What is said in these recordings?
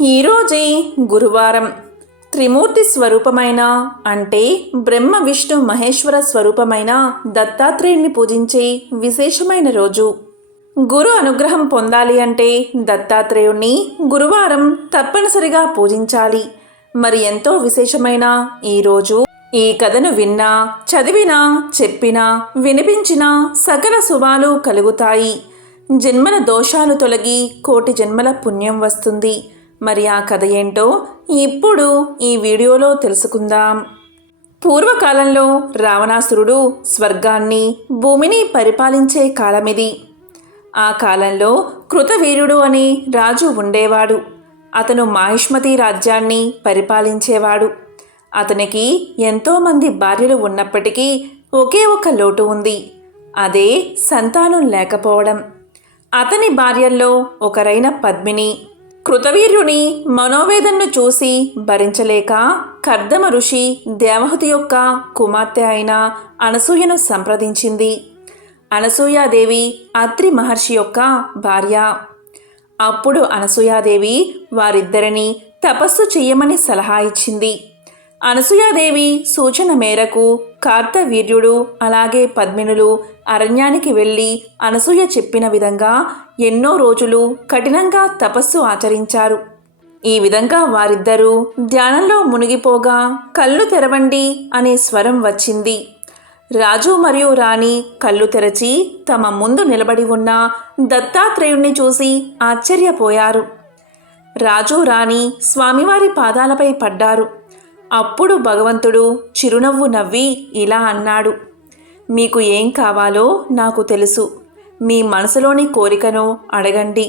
ఈరోజే గురువారం. త్రిమూర్తి స్వరూపమైన అంటే బ్రహ్మ విష్ణు మహేశ్వర స్వరూపమైన దత్తాత్రేయుని పూజించే విశేషమైన రోజు. గురు అనుగ్రహం పొందాలి అంటే దత్తాత్రేయుణ్ణి గురువారం తప్పనిసరిగా పూజించాలి. మరి ఎంతో విశేషమైన ఈరోజు ఈ కథను విన్నా, చదివినా, చెప్పినా, వినిపించినా సకల శుభాలు కలుగుతాయి. జన్మల దోషాలు తొలగి కోటి జన్మల పుణ్యం వస్తుంది. మరి ఆ కథ ఏంటో ఇప్పుడు ఈ వీడియోలో తెలుసుకుందాం. పూర్వకాలంలో రావణాసురుడు స్వర్గాన్ని, భూమిని పరిపాలించే కాలమిది. ఆ కాలంలో కృతవీర్యుడు అనే రాజు ఉండేవాడు. అతను మాహిష్మతి రాజ్యాన్ని పరిపాలించేవాడు. అతనికి ఎంతోమంది భార్యలు ఉన్నప్పటికీ ఒకే ఒక లోటు ఉంది. అదే సంతానం లేకపోవడం. అతని భార్యల్లో ఒకరైన పద్మిని కృతవీర్యుని మనోవేదనను చూసి భరించలేక కర్దమ ఋషి దేవహూతి యొక్క కుమార్తె అయిన అనసూయను సంప్రదించింది. అనసూయాదేవి అత్రి మహర్షి యొక్క భార్య. అప్పుడు అనసూయాదేవి వారిద్దరిని తపస్సు చెయ్యమని సలహా ఇచ్చింది. అనసూయాదేవి సూచన మేరకు కార్తవీర్యుడు అలాగే పద్మినులు అరణ్యానికి వెళ్ళి అనసూయ చెప్పిన విధంగా ఎన్నో రోజులు కఠినంగా తపస్సు ఆచరించారు. ఈ విధంగా వారిద్దరూ ధ్యానంలో మునిగిపోగా కళ్ళు తెరవండి అనే స్వరం వచ్చింది. రాజు మరియు రాణి కళ్ళు తెరచి తమ ముందు నిలబడి ఉన్న దత్తాత్రేయుణ్ణి చూసి ఆశ్చర్యపోయారు. రాజు రాణి స్వామివారి పాదాలపై పడ్డారు. అప్పుడు భగవంతుడు చిరునవ్వు నవ్వి ఇలా అన్నాడు, మీకు ఏం కావాలో నాకు తెలుసు. మీ మనసులోని కోరికను అడగండి,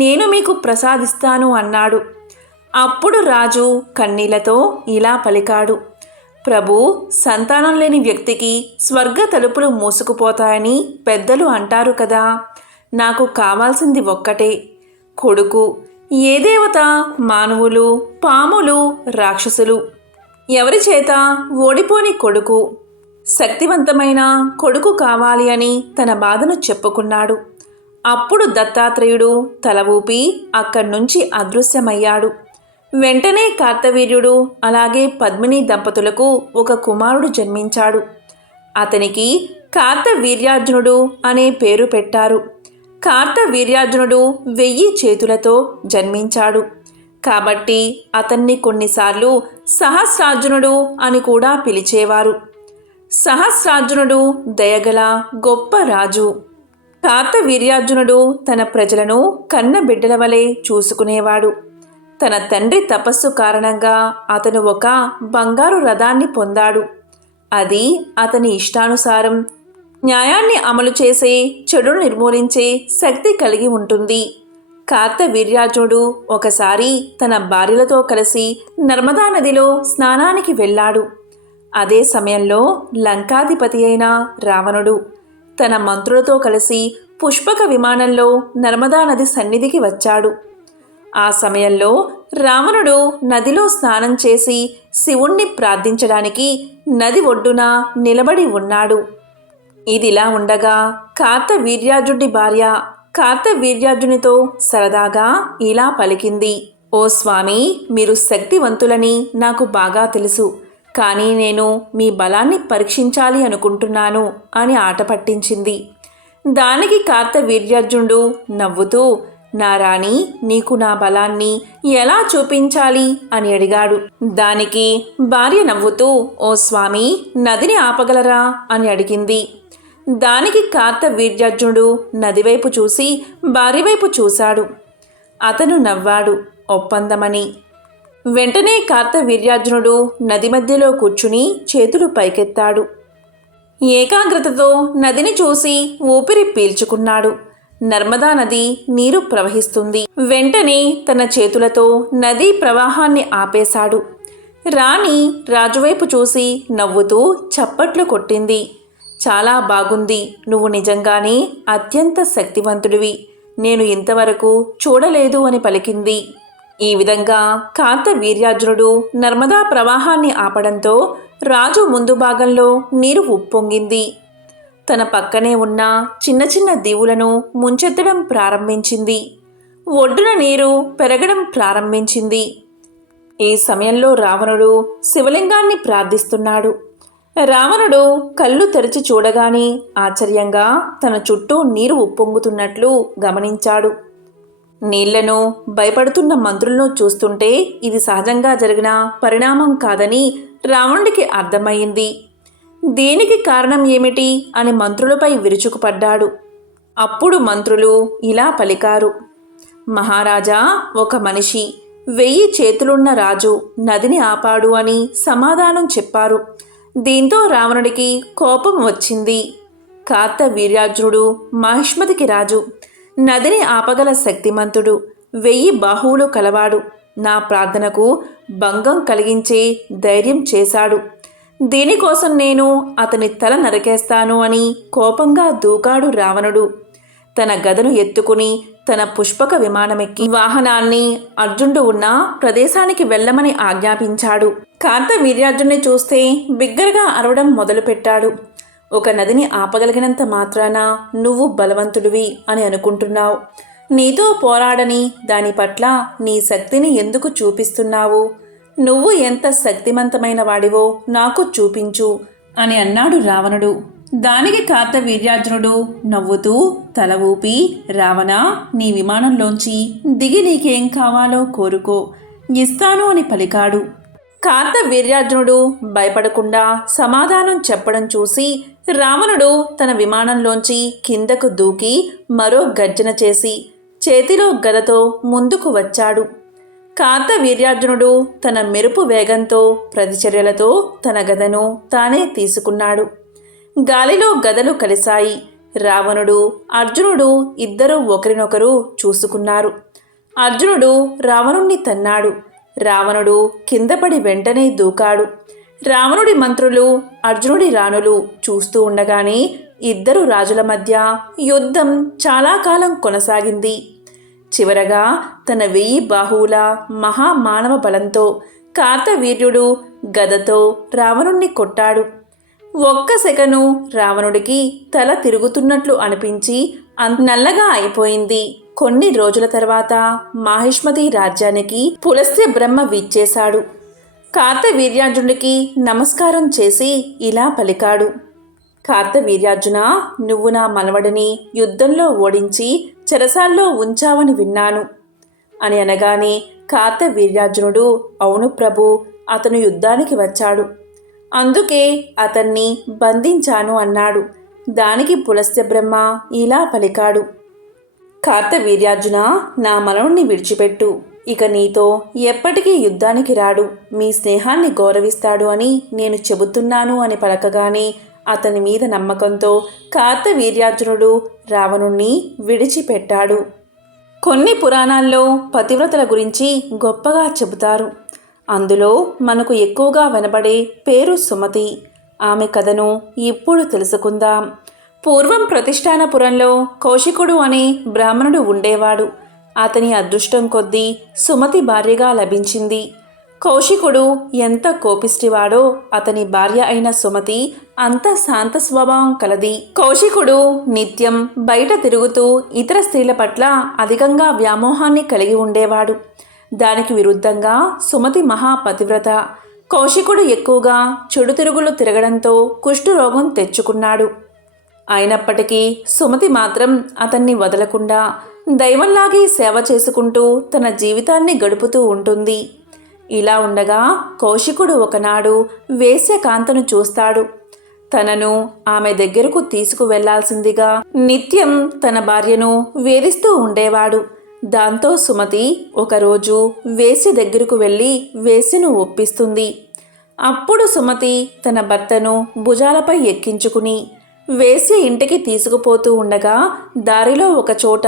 నేను మీకు ప్రసాదిస్తాను అన్నాడు. అప్పుడు రాజు కన్నీళ్లతో ఇలా పలికాడు, ప్రభు, సంతానం లేని వ్యక్తికి స్వర్గ తలుపులు మూసుకుపోతాయని పెద్దలు అంటారు కదా. నాకు కావాల్సింది ఒక్కటే, కొడుకు. ఏ దేవత, మానవులు, పాములు, రాక్షసులు ఎవరి చేత ఓడిపోని కొడుకు, శక్తివంతమైన కొడుకు కావాలి అని తన బాధను చెప్పుకున్నాడు. అప్పుడు దత్తాత్రేయుడు తల ఊపి అక్కడి నుంచి అదృశ్యమయ్యాడు. వెంటనే కార్తవీర్యుడు అలాగే పద్మిని దంపతులకు ఒక కుమారుడు జన్మించాడు. అతనికి కార్తవీర్యార్జునుడు అనే పేరు పెట్టారు. కార్తవీర్యార్జునుడు 1000 చేతులతో జన్మించాడు. కాబట్టి అతన్ని కొన్నిసార్లు సహస్రార్జునుడు అని కూడా పిలిచేవారు. సహస్రార్జునుడు దయగల గొప్ప రాజు. కార్తవీర్యార్జునుడు తన ప్రజలను కన్న బిడ్డల వలె చూసుకునేవాడు. తన తండ్రి తపస్సు కారణంగా అతను ఒక బంగారు రథాన్ని పొందాడు. అది అతని ఇష్టానుసారం న్యాయాన్ని అమలు చేసే, చెడును నిర్మూలించే శక్తి కలిగి ఉంటుంది. కార్తవీర్యార్జునుడు ఒకసారి తన భార్యలతో కలిసి నర్మదా నదిలో స్నానానికి వెళ్ళాడు. అదే సమయంలో లంకాధిపతి అయిన రావణుడు తన మంత్రులతో కలిసి పుష్పక విమానంలో నర్మదా నది సన్నిధికి వచ్చాడు. ఆ సమయంలో రావణుడు నదిలో స్నానం చేసి శివుణ్ణి ప్రార్థించడానికి నది ఒడ్డున నిలబడి ఉన్నాడు. ఇదిలా ఉండగా కార్తవీర్యార్జునుడి భార్య కార్తవీర్యార్జునితో సరదాగా ఇలా పలికింది, ఓ స్వామి, మీరు శక్తివంతులని నాకు బాగా తెలుసు. కానీ నేను మీ బలాన్ని పరీక్షించాలి అనుకుంటున్నాను అని ఆట పట్టించింది. దానికి కార్తవీర్యార్జునుడు నవ్వుతూ, నా రాణి, నీకు నా బలాన్ని ఎలా చూపించాలి అని అడిగాడు. దానికి భార్య నవ్వుతూ, ఓ స్వామి, నదిని ఆపగలరా అని అడిగింది. దానికి కార్తవీర్యార్జునుడు నదివైపు చూసి భార్యవైపు చూశాడు. అతను నవ్వాడు, ఒప్పందమని. వెంటనే కార్తవీర్యార్జునుడు నది మధ్యలో కూర్చుని చేతులు పైకెత్తాడు. ఏకాగ్రతతో నదిని చూసి ఊపిరి పీల్చుకున్నాడు. నర్మదా నది నీరు ప్రవహిస్తుంది. వెంటనే తన చేతులతో నదీ ప్రవాహాన్ని ఆపేశాడు. రాణి రాజువైపు చూసి నవ్వుతూ చప్పట్లు కొట్టింది. చాలా బాగుంది, నువ్వు నిజంగానే అత్యంత శక్తివంతుడివి, నేను ఇంతవరకు చూడలేదు అని పలికింది. ఈ విధంగా కార్తవీర్యార్జునుడు నర్మదా ప్రవాహాన్ని ఆపడంతో రాజు ముందు భాగంలో నీరు ఉప్పొంగింది. తన పక్కనే ఉన్న చిన్న చిన్న దీవులను ముంచెత్తడం ప్రారంభించింది. ఒడ్డున నీరు పెరగడం ప్రారంభించింది. ఈ సమయంలో రావణుడు శివలింగాన్ని ప్రార్థిస్తున్నాడు. రావణుడు కళ్ళు తెరిచి చూడగానే ఆశ్చర్యంగా తన చుట్టూ నీరు ఉప్పొంగుతున్నట్లు గమనించాడు. నీళ్లను భయపడుతున్న మంత్రులను చూస్తుంటే ఇది సహజంగా జరిగిన పరిణామం కాదని రావణుడికి అర్థమయ్యింది. దీనికి కారణం ఏమిటి అని మంత్రులపై విరుచుకుపడ్డాడు. అప్పుడు మంత్రులు ఇలా పలికారు: మహారాజా, ఒక మనిషి 1000 చేతులున్న రాజు నదిని ఆపాడు అని సమాధానం చెప్పారు. దీంతో రావణుడికి కోపం వచ్చింది. కార్తవీర్యార్జునుడు మహిష్మతికి రాజు, నదిని ఆపగల శక్తిమంతుడు, 1000 బాహువులు కలవాడు, నా ప్రార్థనకు భంగం కలిగించే ధైర్యం చేశాడు. దీనికోసం నేను అతని తల నరికేస్తాను అని కోపంగా దూకాడు రావణుడు. తన గదను ఎత్తుకుని తన పుష్పక విమానమెక్కి వాహనాన్ని అర్జునుడు ఉన్న ప్రదేశానికి వెళ్ళమని ఆజ్ఞాపించాడు. కార్తవీర్యార్జునుని చూస్తే బిగ్గరగా అరవడం మొదలుపెట్టాడు. ఒక నదిని ఆపగలిగినంత మాత్రాన నువ్వు బలవంతుడివి అని అనుకుంటున్నావు. నీతో పోరాడని దాని పట్ల నీ శక్తిని ఎందుకు చూపిస్తున్నావు? నువ్వు ఎంత శక్తిమంతమైన వాడివో నాకు చూపించు అని అన్నాడు రావణుడు. దానికి కార్తవీర్యార్జునుడు నవ్వుతూ తల ఊపి, రావణ, నీ విమానంలోంచి దిగి నీకేం కావాలో కోరుకో, ఇస్తాను అని పలికాడు. కార్తవీర్యార్జునుడు భయపడకుండా సమాధానం చెప్పడం చూసి రావణుడు తన విమానంలోంచి కిందకు దూకి మరో గర్జన చేసి చేతిలో గదతో ముందుకు వచ్చాడు. కార్తవీర్యార్జునుడు తన మెరుపు వేగంతో ప్రతిచర్యలతో తన గదను తానే తీసుకున్నాడు. గాలిలో గదలు కలిశాయి. రావణుడు, అర్జునుడు ఇద్దరూ ఒకరినొకరు చూసుకున్నారు. అర్జునుడు రావణుణ్ణి తన్నాడు. రావణుడు కిందపడి వెంటనే దూకాడు. రావణుడి మంత్రులు, అర్జునుడి రాణులు చూస్తూ ఉండగానే ఇద్దరు రాజుల మధ్య యుద్ధం చాలా కాలం కొనసాగింది. చివరగా తన 1000 బాహువుల మహామానవ బలంతో కార్తవీర్యుడు గదతో రావణుణ్ణి కొట్టాడు. ఒక్క సెకను రావణుడికి తల తిరుగుతున్నట్లు అనిపించి నల్లగా అయిపోయింది. కొన్ని రోజుల తర్వాత మాహిష్మతి రాజ్యానికి పులస్త్య బ్రహ్మ విచ్చేశాడు. కార్తవీర్యార్జునుడికి నమస్కారం చేసి ఇలా పలికాడు: కార్తవీర్యార్జున, నువ్వు నా మనవడిని యుద్ధంలో ఓడించి చెరసాల్లో ఉంచావని విన్నాను అని అనగానే కార్తవీర్యార్జునుడు, అవును ప్రభు, అతను యుద్ధానికి వచ్చాడు, అందుకే అతన్ని బంధించాను అన్నాడు. దానికి పులస్త్య బ్రహ్మ ఇలా పలికాడు: కార్తవీర్యార్జున, నా మనవుణ్ణి విడిచిపెట్టు, ఇక నీతో ఎప్పటికీ యుద్ధానికి రాడు, మీ స్నేహాన్ని గౌరవిస్తాడు అని నేను చెబుతున్నాను అని పలకగానే అతని మీద నమ్మకంతో కార్తవీర్యార్జునుడు రావణుణ్ణి విడిచిపెట్టాడు. కొన్ని పురాణాల్లో పతివ్రతల గురించి గొప్పగా చెబుతారు. అందులో మనకు ఎక్కువగా వినబడే పేరు సుమతి. ఆమె కథను ఇప్పుడు తెలుసుకుందాం. పూర్వం ప్రతిష్టానపురంలో కౌశికుడు అనే బ్రాహ్మణుడు ఉండేవాడు. అతని అదృష్టం కొద్దీ సుమతి భార్యగా లభించింది. కౌశికుడు ఎంత కోపిష్టివాడో అతని భార్య అయిన సుమతి అంత శాంత స్వభావం కలది. కౌశికుడు నిత్యం బయట తిరుగుతూ ఇతర స్త్రీల పట్ల అధికంగా వ్యామోహాన్ని కలిగి ఉండేవాడు. దానికి విరుద్ధంగా సుమతి మహాపతివ్రత. కౌశికుడు ఎక్కువగా చెడు తిరుగులు తిరగడంతో కుష్ఠరోగం తెచ్చుకున్నాడు. అయినప్పటికీ సుమతి మాత్రం అతన్ని వదలకుండా దైవంలాగే సేవ చేసుకుంటూ తన జీవితాన్ని గడుపుతూ ఉంటుంది. ఇలా ఉండగా కౌశికుడు ఒకనాడు వేశ్యకాంతను చూస్తాడు. తనను ఆమె దగ్గరకు తీసుకువెళ్లాల్సిందిగా నిత్యం తన భార్యను వేధిస్తూ ఉండేవాడు. దాంతో సుమతి ఒకరోజు వేశ్య దగ్గరకు వెళ్ళి వేశ్యను ఒప్పిస్తుంది. అప్పుడు సుమతి తన భర్తను భుజాలపై ఎక్కించుకుని వేశ్య ఇంటికి తీసుకుపోతూ ఉండగా దారిలో ఒకచోట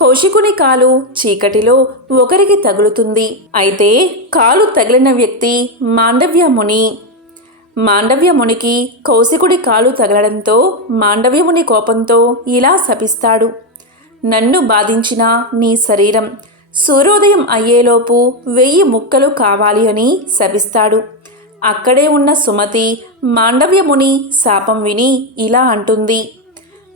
కౌశికుని కాలు చీకటిలో ఒకరికి తగులుతుంది. అయితే కాలు తగిలిన వ్యక్తి మాండవ్యముని. మాండవ్యమునికి కౌశికుడి కాలు తగలడంతో మాండవ్యముని కోపంతో ఇలా శపిస్తాడు: నన్ను బాధించిన నీ శరీరం సూర్యోదయం అయ్యేలోపు 1000 ముక్కలు కావాలి అని శపిస్తాడు. అక్కడే ఉన్న సుమతి మాండవ్యముని శాపం విని ఇలా అంటుంది: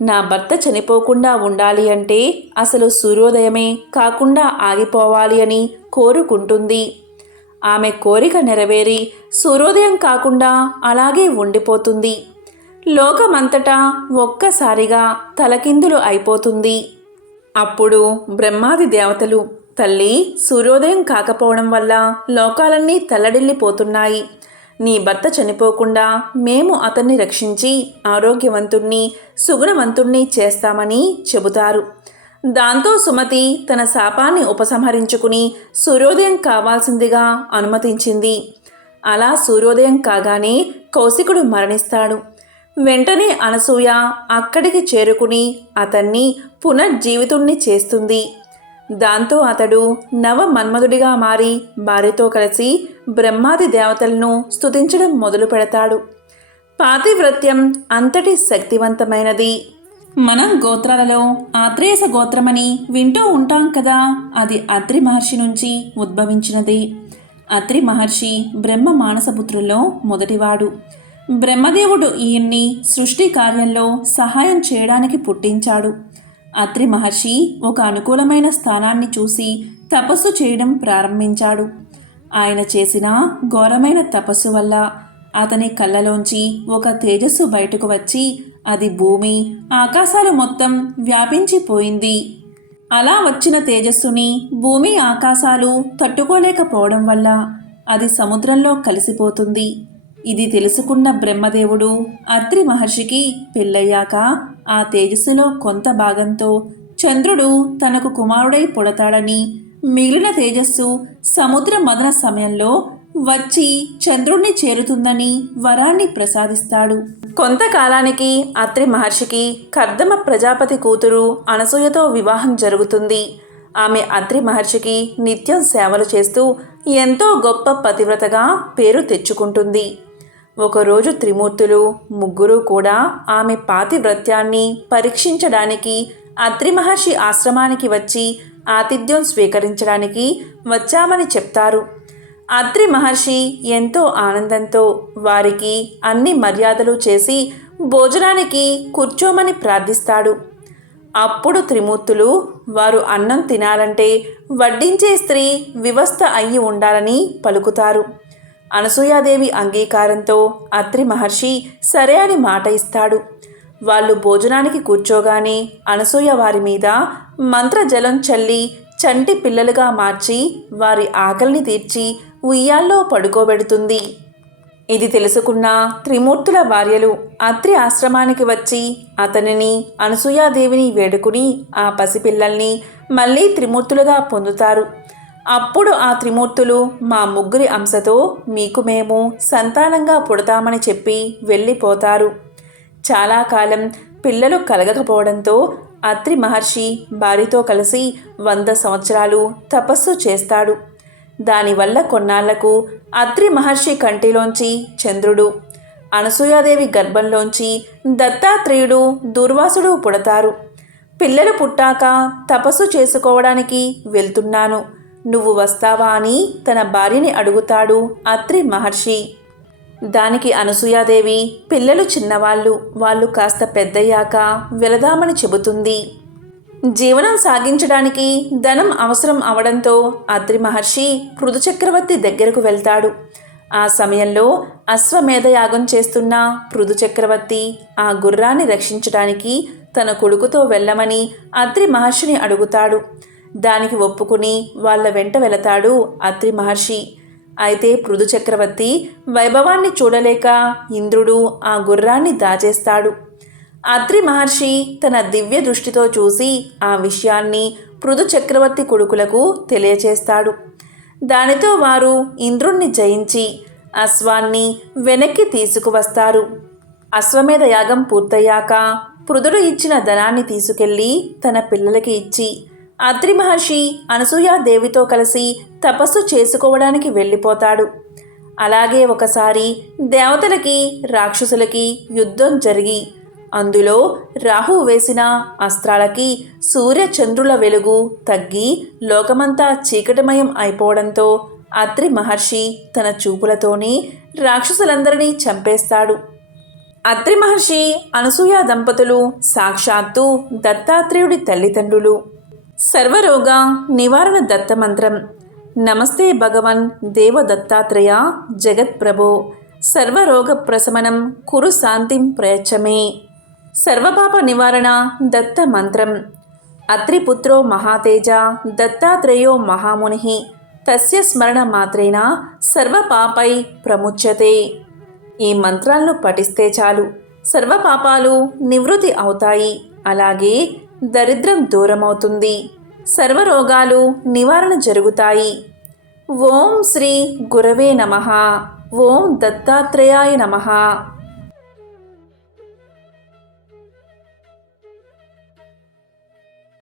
నా భర్త చనిపోకుండా ఉండాలి అంటే అసలు సూర్యోదయమే కాకుండా ఆగిపోవాలి అని కోరుకుంటుంది. ఆమె కోరిక నెరవేరి సూర్యోదయం కాకుండా అలాగే ఉండిపోతుంది. లోకమంతటా ఒక్కసారిగా తలకిందులు అయిపోతుంది. అప్పుడు బ్రహ్మాది దేవతలు, తల్లి, సూర్యోదయం కాకపోవడం వల్ల లోకాలన్నీ తల్లడిల్లిపోతున్నాయి. నీ భర్త చనిపోకుండా మేము అతన్ని రక్షించి ఆరోగ్యవంతుణ్ణి సుగుణవంతుణ్ణి చేస్తామని చెబుతారు. దాంతో సుమతి తన శాపాన్ని ఉపసంహరించుకుని సూర్యోదయం కావాల్సిందిగా అనుమతించింది. అలా సూర్యోదయం కాగానే కౌశికుడు మరణిస్తాడు. వెంటనే అనసూయ అక్కడికి చేరుకుని అతన్ని పునర్జీవితుణ్ణి చేస్తుంది. దాంతో అతడు నవ మన్మధుడిగా మారి భార్యతో కలిసి బ్రహ్మాది దేవతలను స్తుతించడం మొదలు పెడతాడు. పాతివ్రత్యం అంతటి శక్తివంతమైనది. మనం గోత్రాలలో ఆత్రేయస గోత్రమని వింటూ ఉంటాం కదా, అది అత్రి మహర్షి నుంచి ఉద్భవించినది. అత్రి మహర్షి బ్రహ్మ మానసపుత్రుల్లో మొదటివాడు. బ్రహ్మదేవుడు ఈయన్ని సృష్టి కార్యంలో సహాయం చేయడానికి పుట్టించాడు. అత్రి మహర్షి ఒక అనుకూలమైన స్థానాన్ని చూసి తపస్సు చేయడం ప్రారంభించాడు. ఆయన చేసిన ఘోరమైన తపస్సు వల్ల అతని కళ్ళలోంచి ఒక తేజస్సు బయటకు వచ్చి అది భూమి ఆకాశాలు మొత్తం వ్యాపించిపోయింది. అలా వచ్చిన తేజస్సుని భూమి ఆకాశాలు తట్టుకోలేకపోవడం వల్ల అది సముద్రంలో కలిసిపోతుంది. ఇది తెలుసుకున్న బ్రహ్మదేవుడు అత్రి మహర్షికి పెళ్ళయ్యాక ఆ తేజస్సులో కొంత భాగంతో చంద్రుడు తనకు కుమారుడై పుడతాడని, మిగిలిన తేజస్సు సముద్ర మదన సమయంలో వచ్చి చంద్రుణ్ణి చేరుతుందని వరాన్ని ప్రసాదిస్తాడు. కొంతకాలానికి అత్రి మహర్షికి కర్దమ ప్రజాపతి కూతురు అనసూయతో వివాహం జరుగుతుంది. ఆమె అత్రి మహర్షికి నిత్యం సేవలు చేస్తూ ఎంతో గొప్ప పతివ్రతగా పేరు తెచ్చుకుంటుంది. ఒకరోజు త్రిమూర్తులు ముగ్గురు కూడా ఆమె పాతివ్రత్యాన్ని పరీక్షించడానికి అత్రి మహర్షి ఆశ్రమానికి వచ్చి ఆతిథ్యం స్వీకరించడానికి వచ్చామని చెప్తారు. అత్రి మహర్షి ఎంతో ఆనందంతో వారికి అన్ని మర్యాదలు చేసి భోజనానికి కూర్చోమని ప్రార్థిస్తాడు. అప్పుడు త్రిమూర్తులు వారు అన్నం తినాలంటే వడ్డించే స్త్రీ వివస్థ అయ్యి ఉండాలని పలుకుతారు. అనసూయాదేవి అంగీకారంతో అత్రి మహర్షి సరే అని మాట ఇస్తాడు. వాళ్ళు భోజనానికి కూర్చోగానే అనసూయ వారి మీద మంత్రజలం చల్లి చంటి పిల్లలుగా మార్చి వారి ఆకలిని తీర్చి ఉయ్యాల్లో పడుకోబెడుతుంది. ఇది తెలుసుకున్న త్రిమూర్తుల భార్యలు అత్రి ఆశ్రమానికి వచ్చి అతనిని అనసూయాదేవిని వేడుకుని ఆ పసిపిల్లల్ని మళ్ళీ త్రిమూర్తులుగా పొందుతారు. అప్పుడు ఆ త్రిమూర్తులు మా ముగ్గురి అంశతో మీకు మేము సంతానంగా పుడతామని చెప్పి వెళ్ళిపోతారు. చాలా కాలం పిల్లలు కలగకపోవడంతో అత్రి మహర్షి భార్యతో కలిసి 100 సంవత్సరాలు తపస్సు చేస్తాడు. దానివల్ల కొన్నాళ్లకు అత్రి మహర్షి కంటిలోంచి చంద్రుడు, అనసూయాదేవి గర్భంలోంచి దత్తాత్రేయుడు, దూర్వాసుడు పుడతారు. పిల్లలు పుట్టాక తపస్సు చేసుకోవడానికి వెళ్తున్నాను, నువ్వు వస్తావా అని తన భార్యని అడుగుతాడు అత్రి మహర్షి. దానికి అనసూయాదేవి పిల్లలు చిన్నవాళ్ళు, వాళ్ళు కాస్త పెద్దయ్యాక వెళదామని చెబుతుంది. జీవనం సాగించడానికి ధనం అవసరం అవడంతో అత్రి మహర్షి పృథు చక్రవర్తి దగ్గరకు వెళ్తాడు. ఆ సమయంలో అశ్వమేధ యాగం చేస్తున్న పృథు చక్రవర్తి ఆ గుర్రాన్ని రక్షించడానికి తన కొడుకుతో వెళ్ళమని అత్రి మహర్షిని అడుగుతాడు. దానికి ఒప్పుకుని వాళ్ళ వెంట వెళతాడు అత్రి మహర్షి. అయితే పృథు చక్రవర్తి వైభవాన్ని చూడలేక ఇంద్రుడు ఆ గుర్రాన్ని దాచేస్తాడు. అత్రి మహర్షి తన దివ్య దృష్టితో చూసి ఆ విషయాన్ని పృథు చక్రవర్తి కొడుకులకు తెలియచేస్తాడు. దానితో వారు ఇంద్రుణ్ణి జయించి అశ్వాన్ని వెనక్కి తీసుకువస్తారు. అశ్వమేధ యాగం పూర్తయ్యాక పృథుడు ఇచ్చిన ధనాన్ని తీసుకెళ్లి తన పిల్లలకి ఇచ్చి అత్రి మహర్షి అనసూయాదేవితో కలిసి తపస్సు చేసుకోవడానికి వెళ్ళిపోతాడు. అలాగే ఒకసారి దేవతలకి రాక్షసులకి యుద్ధం జరిగి అందులో రాహు వేసిన అస్త్రాలకి సూర్యచంద్రుల వెలుగు తగ్గి లోకమంతా చీకటిమయం అయిపోవడంతో అత్రి మహర్షి తన చూపులతోనే రాక్షసులందరినీ చంపేస్తాడు. అత్రి మహర్షి అనసూయ దంపతులు సాక్షాత్తు దత్తాత్రేయుడి తల్లిదండ్రులు. సర్వరోగ నివారణ దత్తమంత్రం. నమస్తే భగవన్ దేవ దత్తాత్రేయ జగత్ప్రభో సర్వరోగ ప్రశమనం కురు శాంతిం ప్రయచ్చమే. సర్వపాప నివారణ దత్త మంత్రం. అత్రిపుత్రో మహాతేజ దత్తాత్రేయో మహాముని తస్య స్మరణ మాత్రేన సర్వపాపై ప్రముచ్యతే. ఈ మంత్రాలను పఠిస్తే చాలు సర్వపాపాలు నివృత్తి అవుతాయి. అలాగే దరిద్రం దూరమవుతుంది, సర్వరోగాలు నివారణ జరుగుతాయి. ఓం శ్రీ గురవే నమః. ఓం దత్తాత్రేయాయ నమః.